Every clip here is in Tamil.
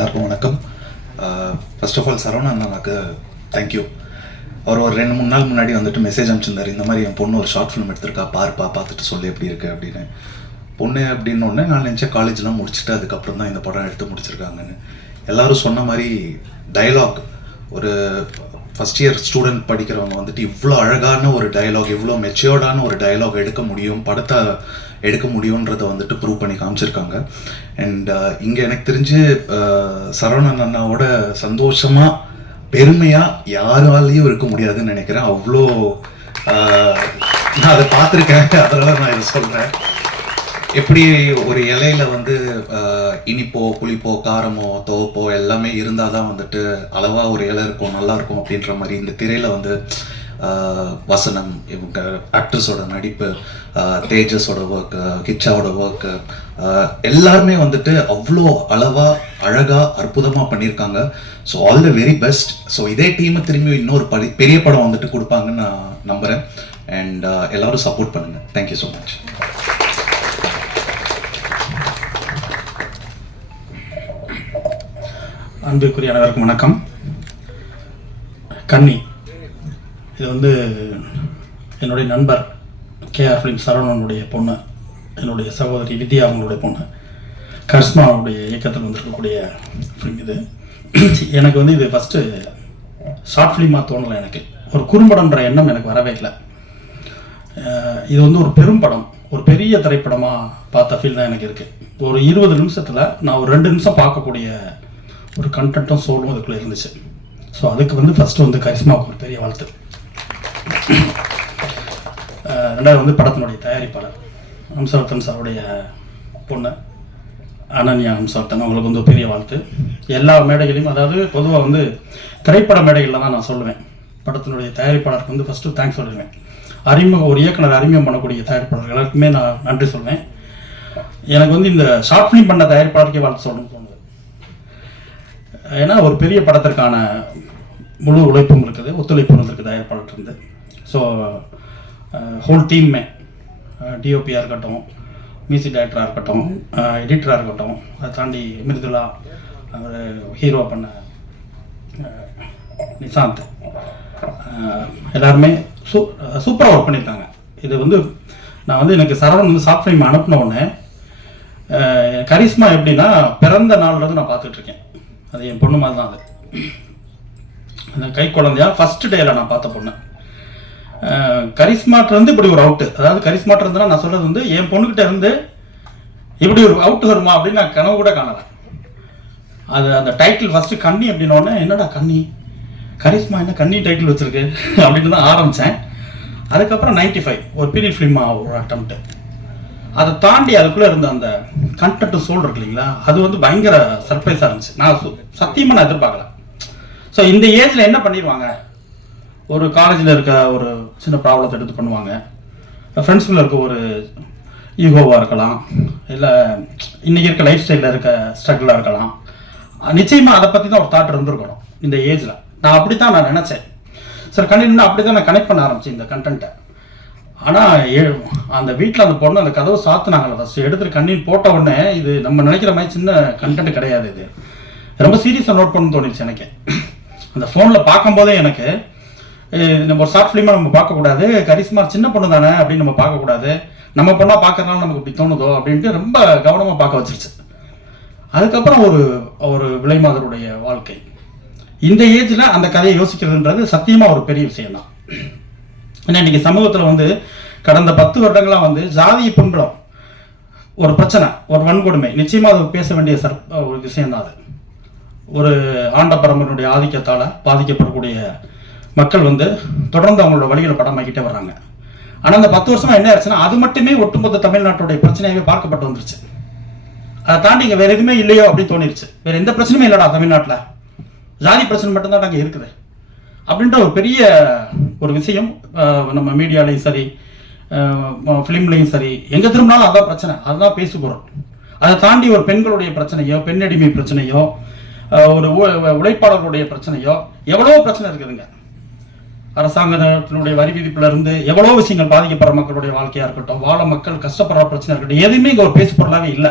எல்லாருக்கும் வணக்கம். ஃபர்ஸ்ட் ஆஃப் ஆல் சரவணா அண்ணாக்கு தேங்க்யூ அவர் ஒரு ரெண்டு மூணு நாள் முன்னாடி வந்துட்டு மெசேஜ் அனுப்பிச்சிருந்தார். இந்த மாதிரி என் பொண்ணு ஒரு ஷார்ட் ஃபிலிம் எடுத்திருக்கா பாருப்பா பார்த்துட்டு சொல்லி எப்படி இருக்கு அப்படின்னு. பொண்ணு அப்படின்னு ஒன்று நான் நினச்சேன் காலேஜ்லாம் முடிச்சுட்டு அதுக்கப்புறம் தான் இந்த படம் எடுத்து முடிச்சிருக்காங்கன்னு. எல்லாரும் சொன்ன மாதிரி டயலாக் ஒரு ஃபஸ்ட் இயர் ஸ்டூடெண்ட் படிக்கிறவங்க வந்துட்டு இவ்வளோ அழகான ஒரு டயலாக் இவ்வளோ மெச்சோர்டான ஒரு டயலாக் எடுக்க முடியும். படத்தை எடுக்க முடியுன்றதை வந்துட்டு ப்ரூவ் பண்ணி காமிச்சிருக்காங்க. அண்ட் uh, இங்கே எனக்கு தெரிஞ்சு uh, சரவணன் அண்ணாவோட சந்தோஷமாக பெருமையாக யாராலையும் இருக்க முடியாதுன்னு நினைக்கிறேன். அவ்வளோ uh, நான் அதை பார்த்துருக்கேன். அதனால நான் இதை சொல்கிறேன் எப்படி ஒரு இலையில வந்து இனிப்போ புளிப்போ காரமோ துவப்போ எல்லாமே இருந்தால் தான் வந்துட்டு அளவாக ஒரு இலை இருக்கும் நல்லா இருக்கும் அப்படின்ற மாதிரி இந்த திரையில வந்து வசனம் இவங்க ஆக்ட்ரஸோட நடிப்பு தேஜஸோட ஒர்க் ஹிச்சாவோட ஒர்க் எல்லாருமே வந்துட்டு அவ்வளோ அளவாக அழகாக அற்புதமாக பண்ணியிருக்காங்க. So all the very best so இதே டீமை திரும்பி இன்னொரு படி பெரிய படம் வந்துட்டு கொடுப்பாங்கன்னு நான் நம்புகிறேன் அண்ட் எல்லாரும் சப்போர்ட் பண்ணுங்க. தேங்க்யூ ஸோ மச் அன்புக்குரிய அனைவருக்கும் வணக்கம். கன்னி இது வந்து என்னுடைய நண்பர் கேஆர் ஃபிலிம் சரவணனுடைய பொண்ணு என்னுடைய சகோதரி வித்யா அவங்களுடைய பொண்ணு. கரிஷ்மாவுடைய இயக்கத்தில் வந்திருக்கக்கூடிய ஃபிலிம் இது. எனக்கு வந்து இது ஃபஸ்ட்டு ஷார்ட் ஃபிலிமாக தோணலை எனக்கு. ஒரு குறும்படம்ன்ற எண்ணம் எனக்கு வரவே இல்லை. இது வந்து ஒரு பெரும் படம். ஒரு பெரிய திரைப்படமாக பார்த்த ஃபீல் தான் எனக்கு இருக்குது ஒரு இருபது நிமிஷத்தில் நான் ஒரு ரெண்டு நிமிஷம் பார்க்கக்கூடிய ஒரு கண்டென்ட்டும் சோலும் அதுக்குள்ளே இருந்துச்சு. ஸோ அதுக்கு வந்து ஃபஸ்ட்டு வந்து கரிஷ்மாவுக்கு ஒரு பெரிய வாழ்த்து. ரெண்டாவது வந்து படத்தினுடைய தயாரிப்பாளர். ஹம்சவர்த்தன் சாருடைய பொண்ணு அனன்யா ஹம்சவர்த்தன் அவங்களுக்கு வந்து பெரிய வாழ்த்து. எல்லா மேடைகளையும் அதாவது பொதுவாக வந்து திரைப்பட மேடைகளில் தான் நான் சொல்லுவேன். படத்தினுடைய தயாரிப்பாளருக்கு வந்து ஃபஸ்ட்டு தேங்க்ஸ் சொல்லுவேன் அறிமுகம் ஒரு இயக்குனர் அறிமுகம் பண்ணக்கூடிய தயாரிப்பாளர்கள் எல்லாருக்குமே நான் நன்றி சொல்வேன். எனக்கு வந்து இந்த ஷார்ட் ஃபிலிம் பண்ண தயாரிப்பாளருக்கே வாழ்த்து சொல்லணும்னு தோணுது. ஏன்னா ஒரு பெரிய படத்திற்கான முழு உழைப்பும் இருக்குது ஒத்துழைப்பும் இருக்குது தயாரிப்பாளர் இருந்து. ஸோ ஹோல் டீம்மே டிஓபியாக இருக்கட்டும் மியூசிக் டைரக்டராக இருக்கட்டும் uh, எடிட்டராக இருக்கட்டும் அதை தாண்டி மிருதுலா அவர் ஹீரோ பண்ண uh, நிசாந்த். Uh, எல்லாருமே சூ சூப்பராக ஒர்க் பண்ணியிருக்காங்க இது வந்து நான் வந்து எனக்கு சரவணன் வந்து சாஃப்ட் ஃபிலிம் அனுப்பின உடனே கரிஸ்மா கரிஷ்மா எப்படின்னா பிறந்த நாள்லேருந்து நான் பார்த்துட்ருக்கேன் அது என் பொண்ணு மாதிரி தான் அது. அந்த கை குழந்தையா ஃபஸ்ட்டு டேயில் நான் பார்த்த பொண்ணு. அஹ், இருந்து இப்படி ஒரு அவுட்டு அதாவது கரிஷ்மாட்ட இருந்துன்னா நான் சொல்கிறது வந்து என் பொண்ணுகிட்ட இருந்து இப்படி ஒரு அவுட் வருமா அப்படின்னு நான் கனவு கூட காணல. அது அந்த டைட்டில் ஃபஸ்ட்டு கண்ணி அப்படின்னோடனே என்னடா கண்ணி? கரிஷ்மா என்ன கண்ணி டைட்டில் வச்சிருக்கு? அப்படின்னு தான் ஆரம்பித்தேன் அதுக்கப்புறம் 95 ஃபைவ் ஒரு பீரியட் ஃபிலிமா ஒரு அட்டம்ப்ட் அதை தாண்டி அதுக்குள்ளே இருந்த அந்த கண்டென்ட் சோல் இருக்கு இல்லைங்களா அது வந்து பயங்கர சர்ப்ரைஸாக இருந்துச்சு. நான் சத்தியமாக நான் எதிர்பார்க்கல. ஸோ இந்த ஏஜில் என்ன பண்ணிடுவாங்க? ஒரு காலேஜில் இருக்க ஒரு சின்ன ப்ராப்ளத்தை எடுத்து பண்ணுவாங்க. ஃப்ரெண்ட்ஸ்குள்ளே இருக்க ஒரு ஈகோவாக இருக்கலாம். இல்லை இன்றைக்கி இருக்க லைஃப் ஸ்டைலில் இருக்க ஸ்ட்ரகிளாக இருக்கலாம். நிச்சயமாக அதை பற்றி தான் ஒரு தாட் இருந்திருக்கணும் இந்த ஏஜில் நான் அப்படி தான் நான் நினச்சேன். சார் கண்டிப்பாக அப்படி தான் நான் கனெக்ட் பண்ண ஆரம்பிச்சேன் இந்த கண்டென்ட்டை ஆனால் அந்த வீட்டில் அந்த பொண்ணு அந்த கதவை சாத்துனாங்கல்ல ஸோ எடுத்துட்டு கண்ணீர் போட்ட உடனே இது நம்ம நினைக்கிற மாதிரி சின்ன கண்டென்ட் கிடையாது இது. ரொம்ப சீரியஸாக நோட் பண்ண தோணுச்சு எனக்கு. அந்த ஃபோனில் பார்க்கும்போதே எனக்கு நம்ம ஒரு ஷார்ட் ஃபிலிமாக நம்ம பார்க்கக்கூடாது. கரிஷ்மா சின்ன பொண்ணு தானே அப்படின்னு நம்ம பார்க்கக்கூடாது. நம்ம பொண்ணாக பார்க்கறதுனால நமக்கு இப்படி தோணுதோ அப்படின்ட்டு ரொம்ப கவனமாக பார்க்க வச்சிருச்சு. அதுக்கப்புறம் ஒரு ஒரு விலைமாதருடைய வாழ்க்கை. இந்த ஏஜில் அந்த கதையை யோசிக்கிறதுன்றது சத்தியமாக ஒரு பெரிய விஷயம்தான். ஏன்னா இன்றைக்கி சமூகத்தில் வந்து கடந்த பத்து வருடங்களாக வந்து ஜாதிய பின்புலம் ஒரு பிரச்சனை ஒரு வன்கொடுமை. நிச்சயமாக அது பேச வேண்டிய சர் ஒரு விஷயம்தான் அது. ஒரு ஆண்ட பரம்பரனுடைய ஆதிக்கத்தால் பாதிக்கப்படக்கூடிய மக்கள் வந்து தொடர்ந்து அவங்களோட வழிகளை படமாக்கிட்டே வர்றாங்க. ஆனால் அந்த பத்து வருஷமா என்ன ஆச்சுன்னா அது மட்டுமே ஒட்டுமொத்த தமிழ்நாட்டுடைய பிரச்சனையாகவே பார்க்கப்பட்டு வந்துருச்சு. அதை தாண்டி இங்கே வேற எதுவுமே இல்லையோ அப்படின்னு தோணிருச்சு. வேற எந்த பிரச்சனையும் இல்லடா தமிழ்நாட்டில். ஜாதி பிரச்சனை மட்டும்தான் அங்கே இருக்குது. அப்படின்ற ஒரு பெரிய ஒரு விஷயம் நம்ம மீடியாலையும் சரி ஃபிலிம்லையும் சரி எங்கே திரும்பினாலும் அதான் பிரச்சனை. அதுதான் பேசு பொருள் அதை தாண்டி ஒரு பெண்களுடைய பிரச்சனையோ பெண்ணடிமை பிரச்சனையோ ஒரு உ- உழைப்பாளர்களுடைய பிரச்சனையோ எவ்வளவோ பிரச்சனை இருக்குதுங்க. அரசாங்கத்தினுடைய வரி விதிப்பிலிருந்து எவ்வளோ விஷயங்கள் பாதிக்கப்படுற மக்களுடைய வாழ்க்கையா இருக்கட்டும் வாழ மக்கள் கஷ்டப்படுற பிரச்சனை இருக்கட்டும் எதுவுமே இங்கே ஒரு பேசு பொருளாகவே இல்லை.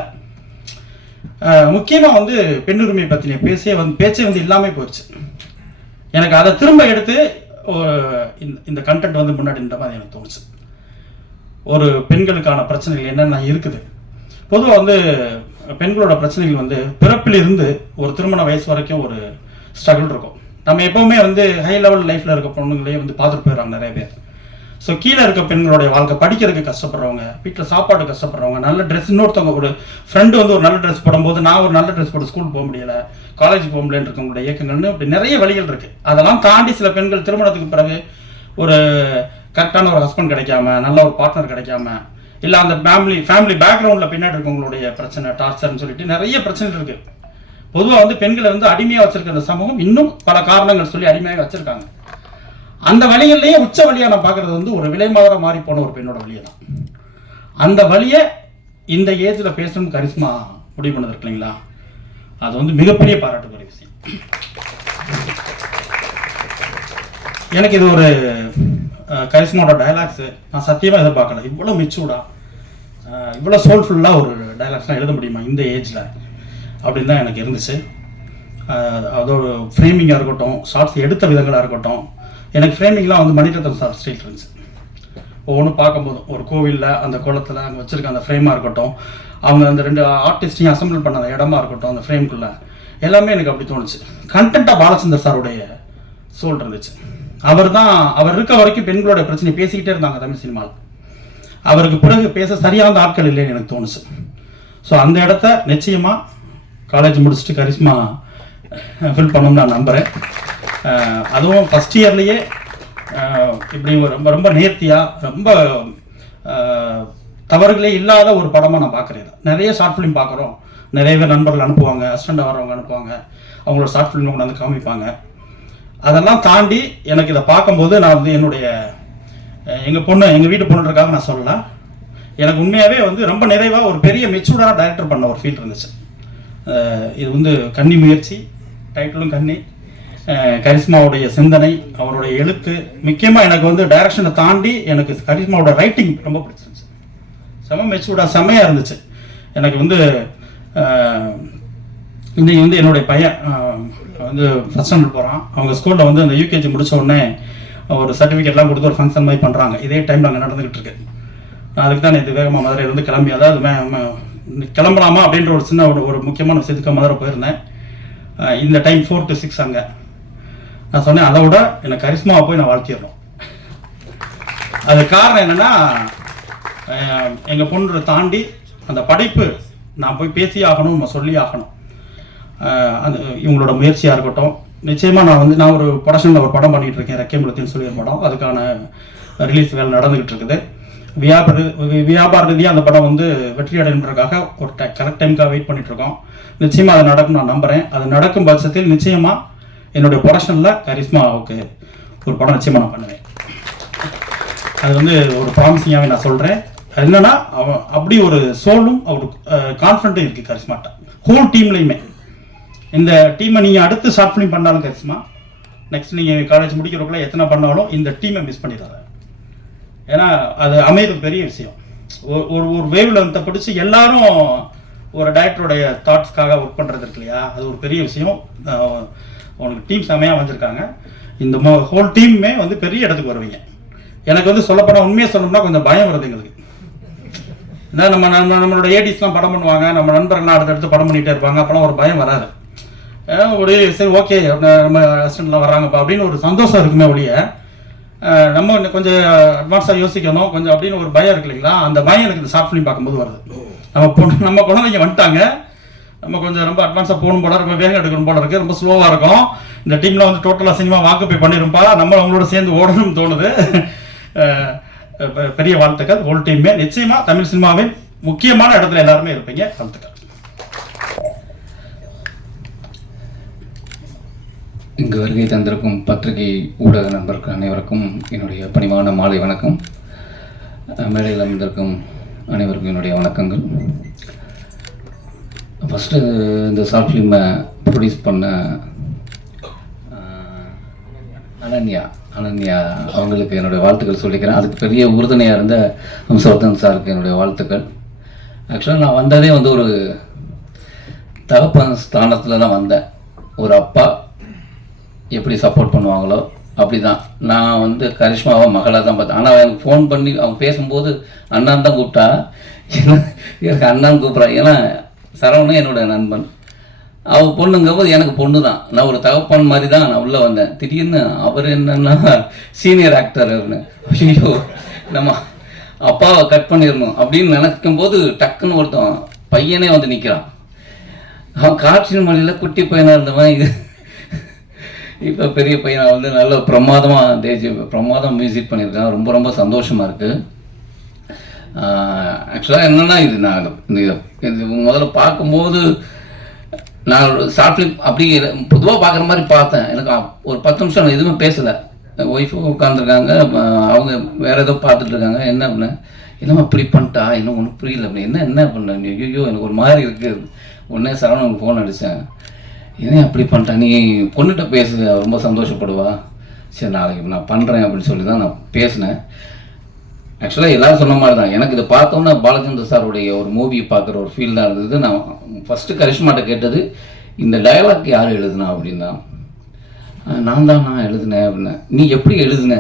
முக்கியமாக வந்து பெண்ணுரிமை பற்றின பேசே வந்து பேச்சே வந்து இல்லாமல் போயிடுச்சு எனக்கு அதை திரும்ப எடுத்து ஒரு- இந்த- இந்த கண்டென்ட் வந்து முன்னாடி இந்த மாதிரி எனக்கு தோணுச்சு. ஒரு பெண்களுக்கான பிரச்சனைகள் என்னென்ன இருக்குது? பொதுவாக வந்து பெண்களோட பிரச்சனைகள் வந்து பிறப்பிலிருந்து ஒரு திருமண வயசு வரைக்கும் ஒரு ஸ்ட்ரகிள் இருக்கும். நம்ம எப்பவுமே வந்து ஹை லெவல் லைஃப்ல இருக்க பொண்ணுங்களே வந்து பார்த்துட்டு போயிடுறாங்க நிறைய பேர். ஸோ கீழே இருக்க பெண்களுடைய வாழ்க்கை படிக்கிறதுக்கு கஷ்டப்படுறவங்க வீட்டில் சாப்பாடு கஷ்டப்படுறவங்க நல்ல ட்ரெஸ் இன்னொருத்தவங்க ஒரு ஃப்ரெண்டு வந்து ஒரு நல்ல ட்ரெஸ் போடும்போது நான் ஒரு நல்ல ட்ரெஸ் போட்டு ஸ்கூல் போக முடியல காலேஜ் போக முடியலன்னு இருக்கவங்களுடைய இயக்கங்கள்னு இப்படி நிறைய வழிகள் இருக்கு. அதெல்லாம் தாண்டி சில பெண்கள் திருமணத்துக்கு பிறகு ஒரு கரெக்டான ஒரு ஹஸ்பண்ட் கிடைக்காம நல்ல ஒரு பார்ட்னர் கிடைக்காம இல்லை அந்த ஃபேமிலி ஃபேமிலி பேக்ரவுண்டில் பின்னாடி இருக்கவங்களுடைய பிரச்சனை டார்ச்சர்னு சொல்லிட்டு நிறைய பிரச்சனை இருக்குது பொதுவாக வந்து பெண்களை வந்து அடிமையாக வச்சிருக்க இந்த சமூகம் இன்னும் பல காரணங்கள் சொல்லி அடிமையாக வச்சிருக்காங்க. அந்த வழியிலேயே உச்ச வழியாக நான் பார்க்கறது வந்து ஒரு விலைமாதர மாறி போன ஒரு பெண்ணோட வழியை தான். அந்த வழியை இந்த ஏஜில் பேசணும் கரிஸ்மா முடிவு பண்ணது இல்லைங்களா? அது வந்து மிகப்பெரிய பாராட்டுக்குரிய விஷயம். எனக்கு இது ஒரு கரிஷ்மாவோட கரிஸ்மாவோட நான் சத்தியமாக எதிர்பார்க்கல. இவ்வளோ மெச்சூர்டாக இவ்வளோ சோல்ஃபுல்லாக ஒரு டைலாக்ஸ்லாம் எழுத முடியுமா இந்த ஏஜில் அப்படின்னு தான் எனக்கு இருந்துச்சு. அதோட ஃப்ரேமிங்காக இருக்கட்டும் ஷார்ட்ஸ் எடுத்த விதங்களாக இருக்கட்டும் எனக்கு ஃப்ரேமிங்லாம் வந்து மணிரத்னம் சார் ஸ்டைல் இருந்துச்சு. ஒவ்வொன்றும் பார்க்கும்போது ஒரு கோவிலில் அந்த குளத்தில் அங்கே வச்சுருக்க அந்த ஃப்ரேமாக இருக்கட்டும் அவங்க அந்த ரெண்டு ஆர்டிஸ்டையும் அசம்பிள் பண்ண அந்த இடமா இருக்கட்டும் அந்த ஃப்ரேம்குள்ளே எல்லாமே எனக்கு அப்படி தோணுச்சு. கண்டென்ட்டாக பாலச்சந்தர் சாருடைய சோல் இருந்துச்சு. அவர் தான் அவர் இருக்க வரைக்கும் பெண்களோட பிரச்சனை பேசிக்கிட்டே இருந்தாங்க தமிழ் சினிமாவில் அவருக்கு பிறகு பேச சரியான ஆட்கள் இல்லைன்னு எனக்கு தோணுச்சு. ஸோ அந்த இடத்த நிச்சயமாக காலேஜ் முடிச்சுட்டு கரிஷ்மா ஃபில் பண்ணணும்னு நான் நம்புகிறேன் அதுவும் ஃபஸ்ட் இயர்லேயே இப்படி ஒரு ரொம்ப ரொம்ப நேர்த்தியாக ரொம்ப தவறுகளே இல்லாத ஒரு படமாக நான் பார்க்குறேன் இதை. நிறைய ஷார்ட் ஃபிலிம் பார்க்குறோம் நிறைய பேர் நண்பர்கள் அனுப்புவாங்க அசிஸ்டண்டாக வரவங்க அனுப்புவாங்க. அவங்களோட ஷார்ட் ஃபிலிம் கொண்டாந்து காமிப்பாங்க. அதெல்லாம் தாண்டி எனக்கு இதை பார்க்கும்போது நான் வந்து என்னுடைய எங்கள் பொண்ணு எங்கள் வீட்டு பொண்ணுன்றக்காக நான் சொல்லலாம் எனக்கு உண்மையாகவே வந்து ரொம்ப நிறைவாக ஒரு பெரிய மெச்சூர்டான டைரக்டர் பண்ண ஒரு ஃபீல் இருந்துச்சு. இது வந்து கன்னி முயற்சி டைட்டிலும் கன்னி. கரிஷ்மாவுடைய சிந்தனை அவருடைய எழுத்து. முக்கியமாக எனக்கு வந்து டைரக்ஷனை தாண்டி எனக்கு கரிஷ்மாவோட ரைட்டிங் ரொம்ப பிடிச்சிருந்துச்சு. செம மெச்சூர்டாக செம்மையாக இருந்துச்சு. எனக்கு வந்து இன்றைக்கி இன்னைக்கு வந்து என்னுடைய பையன் வந்து ஃபஸ்ட் ஸ்டாண்டர்ட் போகிறான் அவங்க ஸ்கூலில் வந்து அந்த யூகேஜி முடிச்ச உடனே ஒரு சர்டிஃபிகேட்லாம் கொடுத்து ஒரு ஃபங்க்ஷன் மாதிரி பண்ணுறாங்க இதே டைமில் அங்கே நடந்துகிட்டு இருக்கு. அதுக்கு தான் நேற்று வேகமாக மதுரையிலேருந்து கிளம்பி அதாவது கிளம்பலாமா அப்படின்ற ஒரு சின்ன ஒரு ஒரு முக்கியமான விஷயத்துக்கு மதுரை போயிருந்தேன். இந்த டைம் ஃபோர் டு சிக்ஸ் அங்கே. நான் சொன்னேன் அதை விட எனக்கு கரிஸ்மாவை போய் நான் வாழ்த்திடணும். அது காரணம் என்னென்னா எங்கள் எங்க பொண்ணு தாண்டி அந்த படைப்பு நான் போய் பேசி ஆகணும் நம்ம சொல்லி ஆகணும். அந்த இவங்களோட முயற்சியாக இருக்கட்டும். நிச்சயமாக நான் வந்து நான் ஒரு ப்ரொடக்ஷனில் ஒரு படம் பண்ணிகிட்டு இருக்கேன் ரெக்கேமுலத்தின்னு சொல்லி ஒரு படம். அதுக்கான ரிலீஸ் வேலை நடந்துகிட்டு இருக்குது. வியாபார வியாபார ரீதியாக அந்த படம் வந்து வெற்றி அடைன்றதுக்காக ஒரு கரெக்ட் டைமுக்காக வெயிட் பண்ணிகிட்ருக்கோம் நிச்சயமாக அது நடக்கும் நான் நம்புகிறேன் அது நடக்கும் பட்சத்தில் நிச்சயமாக என்னுடைய ப்ரொடக்ஷனில் கரிஸ்மாவுக்கு ஒரு படம் நிச்சயமாக நான் பண்ணுவேன். அது வந்து ஒரு ப்ராமிசிங்காகவே நான் சொல்கிறேன் அது என்னன்னா அவன் அப்படி ஒரு சோலும் அவர் கான்ஃபிடண்ட்டும் இருக்குது கரிஸ்மாட்ட ஹோல் டீம்லையுமே இந்த டீமை நீங்கள் அடுத்து ஷார்ட் ஃபிலிம் பண்ணாலும் கரிஸ்மா நெக்ஸ்ட் நீங்கள் காலேஜ் முடிக்கிறவங்கள எத்தனை பண்ணாலும் இந்த டீமை மிஸ் பண்ணிடுறாங்க ஏன்னா அது அமைது பெரிய விஷயம். ஒரு ஒரு ஒரு வேவ் லென்த்தை பிடிச்சி எல்லாரும் ஒரு டைரக்டருடைய தாட்ஸ்க்காக ஒர்க் பண்ணுறது இருக்கு இல்லையா? அது ஒரு பெரிய விஷயம். உனக்கு டீம் செமையாக வந்திருக்காங்க இந்த ஹோல் டீமுமே வந்து பெரிய இடத்துக்கு வருவீங்க. எனக்கு வந்து சொல்லப்போனால் உண்மையை சொல்லணும்னா கொஞ்சம் பயம் வருது எங்களுக்கு. ஏன்னா நம்ம நம்ம நம்மளோட ஏடிஸ்லாம் படம் பண்ணுவாங்க. நம்ம நண்பர்கள்லாம் அடுத்தடுத்து படம் பண்ணிகிட்டே இருப்பாங்க. அப்போலாம் ஒரு பயம் வராது. ஒரே ஒரு சரி ஓகே நம்ம அசிஸ்டண்ட்லாம் வராங்கப்பா அப்படின்னு ஒரு சந்தோஷம் இருக்குமே ஒழிய நம்ம கொஞ்சம் அட்வான்ஸாக யோசிக்கணும். கொஞ்சம் அப்படின்னு ஒரு பயம் இருக்கு இல்லைங்களா? அந்த பயம் எனக்கு இந்த ஷார்ட் ஃபிலிம் பார்க்கும்போது வருது. நம்ம பொண்ணு நம்ம குழந்தைங்க வந்துட்டாங்க. நம்ம கொஞ்சம் ரொம்ப அட்வான்ஸாக போகணும் போல ரொம்ப வேகம் எடுக்கணும் போல இருக்கு ரொம்ப ஸ்லோவாக இருக்கும் இந்த டீமில் வந்து டோட்டலாக சினிமா வாக்குப்பை பண்ணிருப்பா. நம்ம அவங்களோட சேர்ந்து ஓடணும்னு தோணுது. பெரிய வாழ்த்துக்கள். ஹோல் டீமே நிச்சயமாக தமிழ் சினிமாவின் முக்கியமான இடத்துல எல்லாருமே இருப்பீங்க. வாழ்த்துக்கள். இங்கு வருகை தந்திருக்கும் பத்திரிகை ஊடக நண்பர்கள் அனைவருக்கும் என்னுடைய பணிவான மாலை வணக்கம். மேடையில் அமர்ந்திருக்கும் அனைவருக்கும் என்னுடைய வணக்கங்கள். ஃபஸ்ட்டு இந்த ஷார்ட் ஃபிலிமை ப்ரொடியூஸ் பண்ண அனன்யா அனன்யா அவங்களுக்கு என்னுடைய வாழ்த்துக்கள் சொல்லிக்கிறேன். அதுக்கு பெரிய உறுதுணையாக இருந்த ஹம்சவர்தன் சாருக்கு என்னுடைய வாழ்த்துக்கள். ஆக்சுவலாக நான் வந்ததே வந்து ஒரு தகப்பன் ஸ்தானத்தில் தான் வந்தேன். ஒரு அப்பா எப்படி சப்போர்ட் பண்ணுவாங்களோ அப்படி தான் நான் வந்து கரிஷ்மாவை மகளாக தான் பார்த்தேன். ஆனால் எனக்கு ஃபோன் பண்ணி அவங்க பேசும்போது அண்ணன் தான் கூப்பிட்டா. எனக்கு அண்ணன் கூப்பிட்றான் ஏன்னா சரவணன் என்னோட நண்பன். அவள் பொண்ணுங்கும்போது எனக்கு பொண்ணு தான் நான் ஒரு தகப்பன் மாதிரி தான் நான் உள்ளே வந்தேன். திடீர்னு அவர் என்னன்னா சீனியர் ஆக்டர் அவரு. ஐயோ நம்ம அப்பாவை கட் பண்ணிடணும் அப்படின்னு நினைக்கும் போது டக்குன்னு ஒருத்தன் பையனே வந்து நிற்கிறான் அவன் காற்றின் மொழியில் குட்டி பையனாக இருந்தவன். இது இப்போ பெரிய பையன் வந்து நல்ல பிரமாதமாக தேசிய பிரமாதம் மியூசிக் பண்ணியிருக்கான். ரொம்ப ரொம்ப சந்தோஷமாக இருக்குது ஆக்சுவலாக என்னென்னா இது நான் இந்த இது. முதல்ல பார்க்கும்போது நான் சாப்பிட்டு அப்படி பொதுவாக பார்க்குற மாதிரி பார்த்தேன். எனக்கு ஒரு பத்து நிமிஷம் நான் எதுவுமே பேசலை. ஒய்ஃபும் உட்காந்துருக்காங்க அவங்க வேறு ஏதோ பார்த்துட்டு இருக்காங்க. என்ன பண்ண என்னம்மா இப்படி பண்ணிட்டா? இன்னும் ஒன்றும் புரியல அப்படி என்ன என்ன பண்ண ஐயோ எனக்கு ஒரு மாதிரி இருக்குது உடனே சரவணன் ஃபோன் அடித்தேன் என்ன அப்படி பண்ணிட்டா நீ பொண்ணுகிட்ட பேசு ரொம்ப சந்தோஷப்படுவா. சரி நாளைக்கு நான் பண்ணுறேன் அப்படின்னு சொல்லி தான் நான் பேசினேன். ஆக்சுவலாக எல்லோரும் சொன்ன மாதிரி தான் எனக்கு இதை பார்த்தோன்னா பாலச்சந்திர சாருடைய ஒரு மூவி பார்க்குற ஒரு ஃபீல் தான் இருந்தது. நான் ஃபஸ்ட்டு கரிஷ்மாட்ட கேட்டது இந்த டயலாக் யார் எழுதுனா அப்படின்னா நான் தான் நான் எழுதினேன் அப்படின்னா. நீ எப்படி எழுதுன?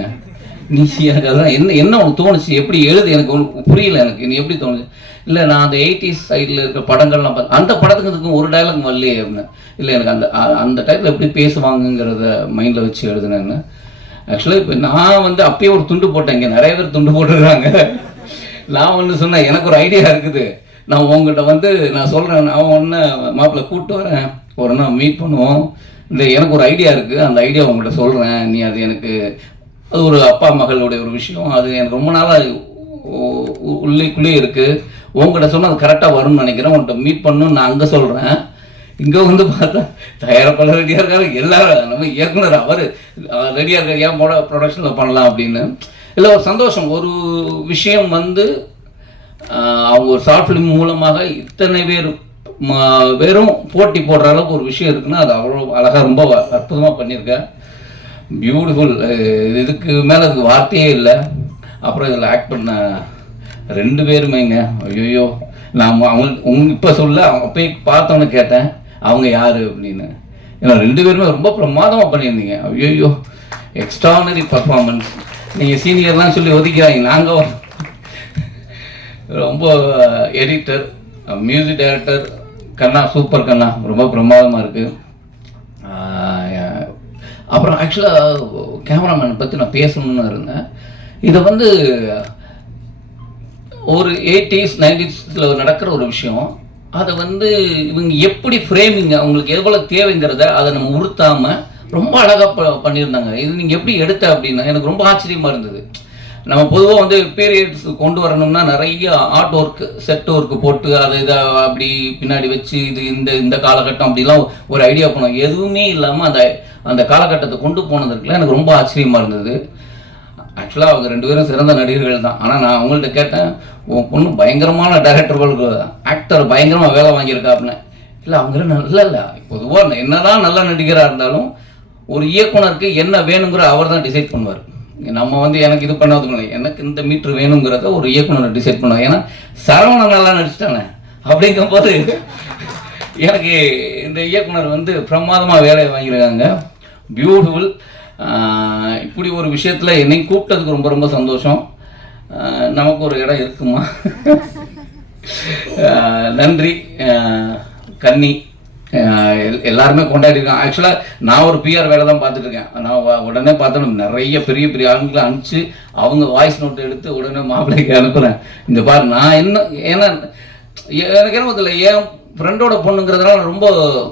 நீ எனக்கு அதான் என்ன என்ன உனக்கு தோணுச்சு? எப்படி எழுது? எனக்கு புரியல எனக்கு. நீ எப்படி தோணுச்சு? இல்லை நான் அந்த எயிட்டிஸ் சைடில் இருக்கிற படங்கள்லாம் பார்த்து அந்த படத்துக்கு இதுக்கும் ஒரு டைலாக் வரலையே இருந்தேன் இல்லை எனக்கு அந்த அந்த டைத்தில் எப்படி பேசுவாங்கங்கிறத மைண்டில் வச்சு எழுதுனேன்னு. ஆக்சுவலாக இப்போ நான் வந்து அப்பயே ஒரு துண்டு போட்டேன். இங்கே நிறைய பேர் துண்டு போட்டுருக்காங்க. நான் ஒன்று சொன்னேன் எனக்கு ஒரு ஐடியா இருக்குது. நான் உங்கள்கிட்ட வந்து நான் சொல்கிறேன் நான் ஒன்று மாப்பிள்ளை கூப்பிட்டு வரேன். ஒரு நாள் மீட் பண்ணுவோம். இல்லை எனக்கு ஒரு ஐடியா இருக்குது அந்த ஐடியா உங்கள்கிட்ட சொல்கிறேன் நீ அது எனக்கு அது ஒரு அப்பா மகளுடைய ஒரு விஷயம். அது எனக்கு ரொம்ப நாளாக உள்ளேக்குள்ளே இருக்குது உங்ககிட்ட சொன்னால் அது கரெக்டாக வரும்னு நினைக்கிறேன். உங்கள்கிட்ட மீட் பண்ணணும்னு நான் அங்கே சொல்கிறேன் இங்கே வந்து பார்த்தா தயாரிப்பாளர் ரெடியாக இருக்காரு. எல்லாரும் நம்ம இயக்குனர் அவர் ரெடியாக இருக்காரு. ஏன் போட ப்ரொடக்ஷனில் பண்ணலாம் அப்படின்னு. இல்லை ஒரு சந்தோஷம். ஒரு விஷயம் வந்து அவங்க ஒரு ஷார்ட் ஃபிலிம் மூலமாக இத்தனை பேர் வெறும் போட்டி போடுற அளவுக்கு ஒரு விஷயம் இருக்குன்னா அது அவ்வளோ அழகாக ரொம்ப அற்புதமாக பண்ணியிருக்கேன் பியூட்டிஃபுல் இதுக்கு மேலே அதுக்கு வார்த்தையே இல்லை. அப்புறம் இதில் ஆக்ட் பண்ண ரெண்டு பேருமேங்க. ஐயோ நான் அவங்க உங்க இப்போ சொல்ல அப்பயே பார்த்தோன்னு கேட்டேன். அவங்க யார் அப்படின்னு. ஏன்னா ரெண்டு பேருமே ரொம்ப பிரமாதமாக பண்ணியிருந்தீங்க. ஐயோ எக்ஸ்ட்ரானரி பர்ஃபார்மன்ஸ் நீங்கள் சீனியர்லாம் சொல்லி ஒதுக்கிறாங்க. நாங்கள் ரொம்ப எடிட்டர் மியூசிக் டைரக்டர் கண்ணா சூப்பர் கண்ணா. ரொம்ப பிரமாதமாக இருக்குது அப்புறம் ஆக்சுவலாக கேமராமேன் பற்றி நான் பேசணும்னு இருந்தேன். இதை வந்து ஒரு எயிட்டிஸ் நைன்டிஸில் நடக்கிற ஒரு விஷயம். அதை வந்து இவங்க எப்படி ஃப்ரேமிங் அவங்களுக்கு எவ்வளோ தேவைங்கிறத அதை நம்ம உறுத்தாமல் ரொம்ப அழகாக ப பண்ணியிருந்தாங்க. இது நீங்கள் எப்படி எடுத்த அப்படின்னா எனக்கு ரொம்ப ஆச்சரியமாக இருந்தது. நம்ம பொதுவாக வந்து பீரியட்ஸ் கொண்டு வரணும்னா நிறைய ஆர்ட் ஒர்க் செட் ஒர்க் போட்டு அதை இதை அப்படி பின்னாடி வச்சு இது இந்த இந்த காலகட்டம் அப்படிலாம் ஒரு ஐடியா பண்ணுவோம் எதுவுமே இல்லாமல் அந்த அந்த காலகட்டத்தை கொண்டு போனது எனக்கு ரொம்ப ஆச்சரியமாக இருந்தது. ஆக்சுவலாக அவங்க ரெண்டு பேரும் சிறந்த நடிகர்கள் தான். ஆனால் நான் அவங்கள்ட்ட கேட்டேன் உன் பொண்ணு பயங்கரமான டேரக்டர்களுக்கு ஆக்டர் பயங்கரமாக வேலை வாங்கியிருக்கா அப்படின்னு இல்லை அவங்க நல்ல இல்லை. பொதுவாக என்னதான் நல்ல நடிகராக இருந்தாலும் ஒரு இயக்குனருக்கு என்ன வேணுங்கிற அவர் தான் டிசைட் பண்ணுவார். நம்ம வந்து எனக்கு இது பண்ணாதுங்க எனக்கு இந்த மீட்ரு வேணுங்கிறத ஒரு இயக்குனர் டிசைட் பண்ணுவார் ஏன்னா சரவணன் நல்லா நடிச்சிட்டானே. அப்படிங்கும்போது எனக்கு இந்த இயக்குனர் வந்து பிரமாதமாக வேலையை வாங்கியிருக்காங்க. பியூட்டிஃபுல் இப்படி ஒரு விஷயத்தில் என்னை கூப்பிட்டதுக்கு ரொம்ப ரொம்ப சந்தோஷம். நமக்கு ஒரு இடம் இருக்குமா? நன்றி. கன்னி. எல்லாருமே எல்- எல்லாருமே ஆக்சுவலாக நான் ஒரு பிஆர் வேலை தான் பார்த்துட்டு இருக்கேன். நான் உடனே பார்த்தோம் நிறைய பெரிய பெரிய ஆளுங்களை அனுப்பிச்சு அவங்க வாய்ஸ் நோட் எடுத்து உடனே மாப்பிள்ளைக்கு அனுப்புகிறேன் இந்த பாரு நான் என்ன ஏன்னா எனக்கு என்ன தெரியல ஏன் ஃப்ரெண்டோட பொண்ணுங்கிறதுனால ரொம்ப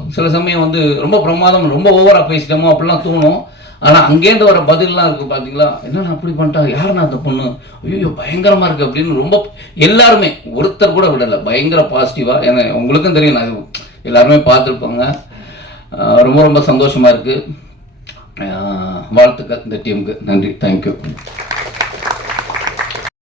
சில சமயம் வந்து ரொம்ப பிரமாதம் ரொம்ப ஓவராக பேசிட்டோமோ அப்படிலாம் தோணும். ஆனால் அங்கேருந்து வர பதிலெலாம் இருக்குது பார்த்தீங்களா என்னண்ணா அப்படி பண்ணிட்டா? யாருண்ணா அந்த பொண்ணு? ஐயோ பயங்கரமாக இருக்குது அப்படின்னு ரொம்ப எல்லாருமே ஒருத்தர் கூட விடலை. பயங்கர பாசிட்டிவாக ஏன்னா உங்களுக்கும் தெரியும் நான் எல்லாருமே பார்த்துருப்பாங்க. ரொம்ப ரொம்ப சந்தோஷமாக இருக்குது வாழ்த்துக்கள் இந்த டீமுக்கு நன்றி. தேங்க்யூ